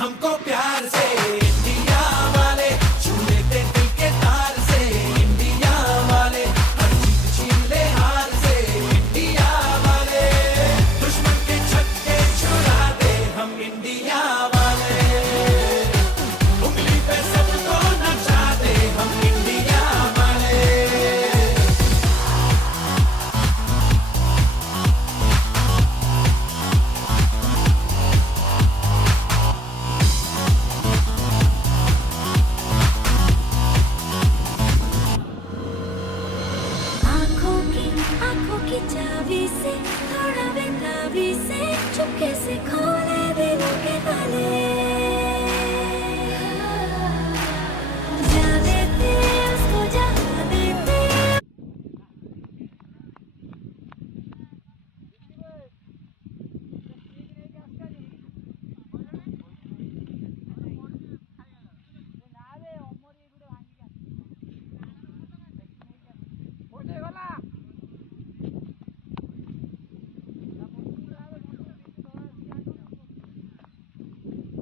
हमको प्यार से इंडिया वाले छू लेते दिल के तार से इंडिया वाले हर जीत छीन ले हार से इंडिया वाले दुश्मन के छक्के छुड़ा दे हम इंडिया वाले उंगली पे सबको नचा दे हम इंडिया वाले आंखों की चाबी से थोड़ा बेताबी से चुपके से खोले दिलों के ताले